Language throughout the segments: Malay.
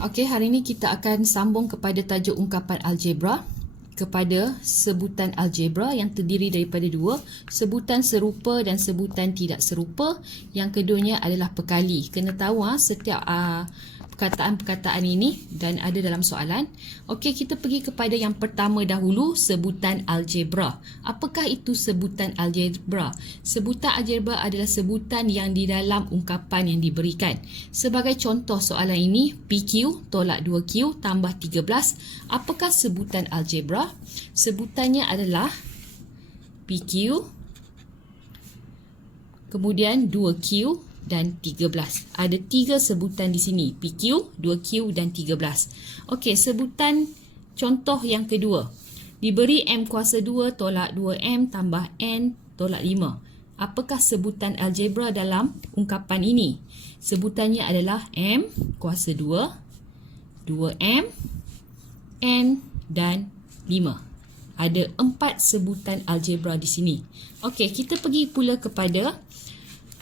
Okey, hari ini kita akan sambung kepada tajuk ungkapan algebra, kepada sebutan algebra yang terdiri daripada dua, sebutan serupa dan sebutan tidak serupa. Yang keduanya adalah pekali. Kena tahu setiap perkataan-perkataan ini dan ada dalam soalan. Okey, kita pergi kepada yang pertama dahulu, sebutan algebra. Apakah itu sebutan algebra? Sebutan algebra adalah sebutan yang di dalam ungkapan yang diberikan. Sebagai contoh soalan ini, PQ tolak 2Q tambah 13. Apakah sebutan algebra? Sebutannya adalah PQ, kemudian 2Q dan 13. Ada tiga sebutan di sini, PQ, 2Q dan 13. Okey, sebutan contoh yang kedua. Diberi M kuasa 2 tolak 2M tambah N tolak 5. Apakah sebutan algebra dalam ungkapan ini? Sebutannya adalah M kuasa 2, 2M, N dan 5. Ada 4 sebutan algebra di sini. Okey, kita pergi pula kepada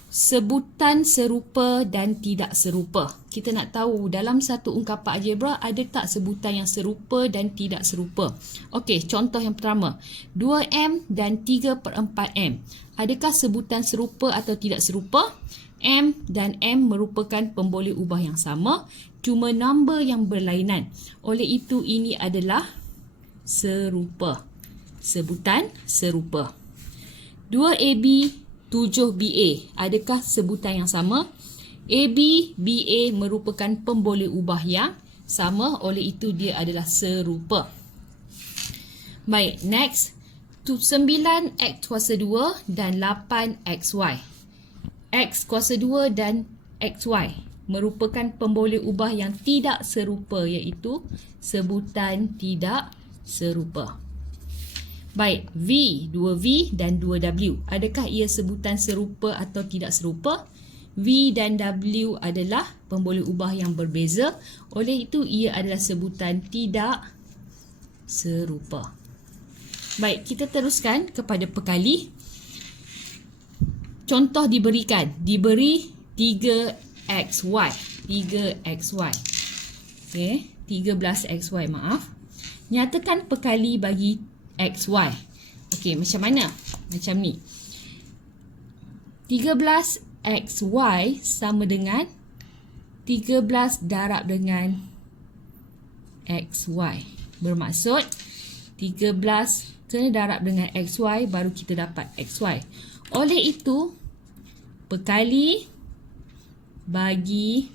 sebutan serupa dan tidak serupa. Kita nak tahu dalam satu ungkapan algebra ada tak sebutan yang serupa dan tidak serupa. Okey, contoh yang pertama, 2M dan 3/4M. Adakah sebutan serupa atau tidak serupa? M dan M merupakan pemboleh ubah yang sama, cuma nombor yang berlainan. Oleh itu ini adalah serupa. Sebutan serupa. 2AB 7BA. Adakah sebutan yang sama? AB, BA merupakan pemboleh ubah yang sama, oleh itu dia adalah serupa. Baik, next. 9X kuasa 2 dan 8XY. X kuasa 2 dan XY merupakan pemboleh ubah yang tidak serupa, iaitu sebutan tidak serupa. Baik, V, 2V dan 2W. Adakah ia sebutan serupa atau tidak serupa? V dan W adalah pemboleh ubah yang berbeza. Oleh itu, ia adalah sebutan tidak serupa. Baik, kita teruskan kepada pekali. Contoh diberikan. Diberi 3XY. 3XY. Okey, 13XY, maaf. Nyatakan pekali bagi XY. Okey, macam mana? Macam ni. 13XY sama dengan 13 darab dengan XY. Bermaksud 13 kena darab dengan XY baru kita dapat XY. Oleh itu, pekali bagi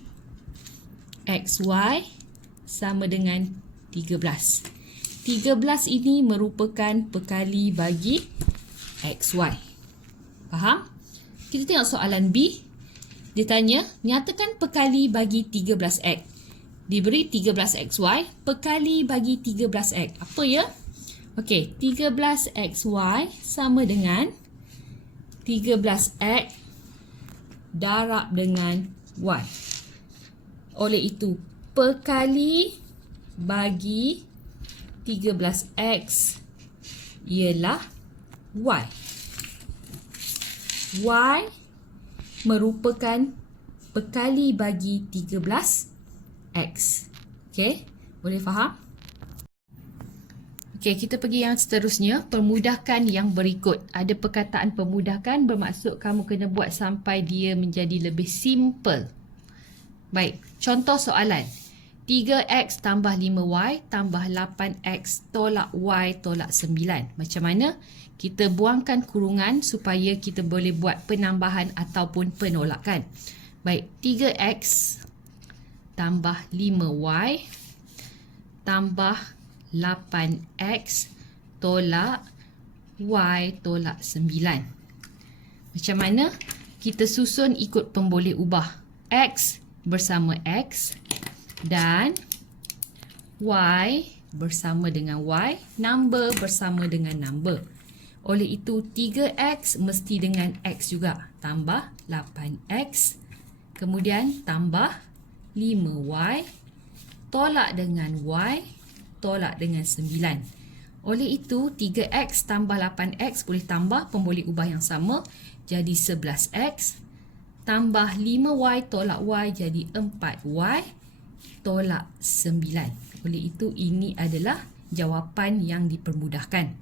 XY sama dengan 13. 13 ini merupakan pekali bagi XY. Faham? Kita tengok soalan B. Dia tanya, nyatakan pekali bagi 13X. Diberi 13XY, pekali bagi 13X. Apa ya? Okey, 13XY sama dengan 13X darab dengan Y. Oleh itu, pekali bagi 13X ialah Y. Y merupakan pekali bagi 13X. Okey, boleh faham? Okey, kita pergi yang seterusnya, permudahkan yang berikut. Ada perkataan permudahkan bermaksud kamu kena buat sampai dia menjadi lebih simple. Baik, contoh soalan. 3X tambah 5Y tambah 8X tolak Y tolak 9. Macam mana? Kita buangkan kurungan supaya kita boleh buat penambahan ataupun penolakan. Baik, 3X tambah 5Y tambah 8X tolak Y tolak 9. Macam mana? Kita susun ikut pemboleh ubah. X bersama X dan Y bersama dengan Y, number bersama dengan number. Oleh itu, 3X mesti dengan X juga. Tambah 8X, kemudian tambah 5Y, tolak dengan Y, tolak dengan 9. Oleh itu, 3X tambah 8X boleh tambah pemboleh ubah yang sama, jadi 11X, tambah 5Y tolak Y jadi 4Y, tolak 9. Oleh itu, ini adalah jawapan yang dipermudahkan.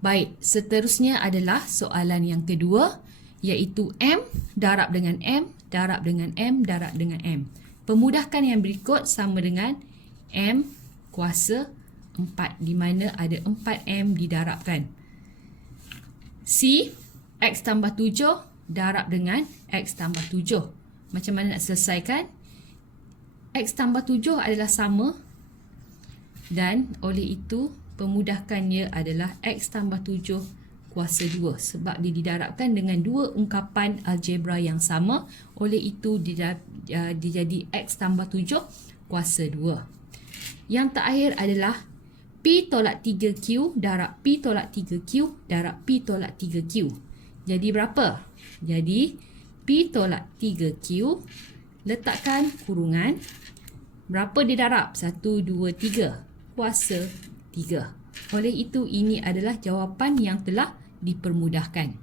Baik, seterusnya adalah soalan yang kedua, iaitu M darab dengan M, darab dengan M, darab dengan M. Pemudahkan yang berikut sama dengan M kuasa 4, di mana ada 4M didarabkan. C, X tambah 7 darab dengan X tambah 7. Macam mana nak selesaikan? X tambah 7 adalah sama dan oleh itu pemudahkannya adalah X tambah 7 kuasa 2 sebab dia didarabkan dengan dua ungkapan algebra yang sama. Oleh itu dia jadi X tambah 7 kuasa 2. Yang terakhir adalah P tolak 3Q darab P tolak 3Q darab P tolak 3Q. Jadi berapa? Jadi P tolak 3Q, letakkan kurungan. Berapa dia darab? 1, 2, 3. Kuasa 3. Oleh itu, ini adalah jawapan yang telah dipermudahkan.